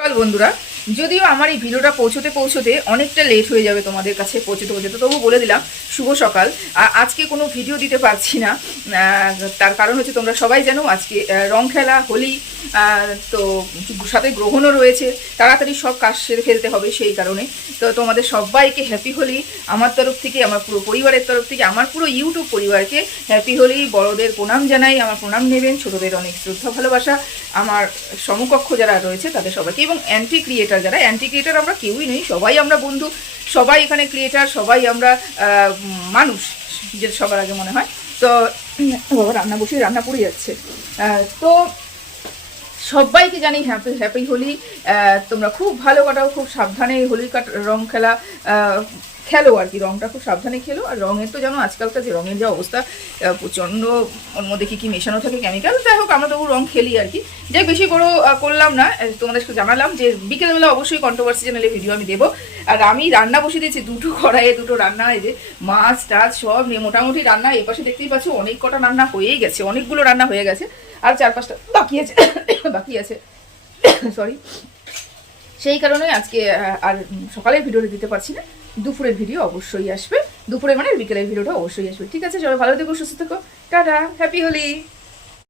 সকাল বন্ধুরা, যদিও আমার এই ভিডিওটা পৌঁছতে অনেকটা লেট হয়ে যাবে তোমাদের কাছে পৌঁছতে, তবু বলে দিলাম শুভ সকাল। আর আজকে কোনো ভিডিও দিতে পারছি না, তার কারণ হচ্ছে তোমরা সবাই জানো আজকে রং খেলা, হোলি, তো সাথে গ্রহণও রয়েছে, তাড়াতাড়ি সব কাজ সেরে ফেলতে হবে, সেই কারণে তো তোমাদের সবাইকে হ্যাপি হোলি আমার তরফ থেকে, আমার পুরো পরিবারের তরফ থেকে, আমার পুরো ইউটিউব পরিবারকে হ্যাপি হোলি। বড়দের প্রণাম জানাই, আমার প্রণাম নেবেন, ছোটদের অনেক শ্রদ্ধা ভালোবাসা, আমার সমকক্ষ যারা রয়েছে তাদের সবাইকে, এবং অ্যান্টি ক্রিয়েটার যারা, অ্যান্টি ক্রিয়েটার আমরা কেউই নই, সবাই আমরা বন্ধু, সবাই এখানে ক্রিয়েটার, সবাই আমরা মানুষ, যে সবার আগে মনে হয়। তো বাবা রান্না বসিয়ে রান্না পড়ে যাচ্ছে, তো সবাইকে জানি হ্যাপি হ্যাপি হোলি। তোমরা খুব ভালো কাটাও, খুব সাবধানে হোলি রং খেলা খেলো আর কি, রংটা খুব সাবধানে খেলো। আর রঙের তো জানো আজকালকার যে রঙের যা অবস্থা, প্রচণ্ড ওর মধ্যে কী মেশানো থাকে কেমিক্যাল, যাই হোক আমরা তবু রং খেলি আর কি। যাই বেশি বড় করলাম না, তোমাদেরকে জানালাম যে বিকেলবেলা অবশ্যই কন্ট্রোভার্সি চ্যানেলে ভিডিও আমি দেবো। আর আমি রান্না বসিয়ে দিয়েছি দুটো কড়াইয়ে, দুটো রান্না, এই যে মাছ টাছ সব নিয়ে মোটামুটি রান্না। এই পাশে দেখতেই পাচ্ছ অনেক কটা রান্না হয়েই গেছে, অনেকগুলো রান্না হয়ে গেছে, আর 4-5টা বাকি আছে বাকি আছে সরি। সেই কারণে আজকে আর সকালের ভিডিওটা দিতে পারছি না, দুপুরের ভিডিও অবশ্যই আসবে, দুপুরে মানে বিকেলের ভিডিওটা অবশ্যই আসবে। ঠিক আছে, সবাই ভালো থেকো, সুস্থ থেকো, টাটা, হ্যাপি হোলি।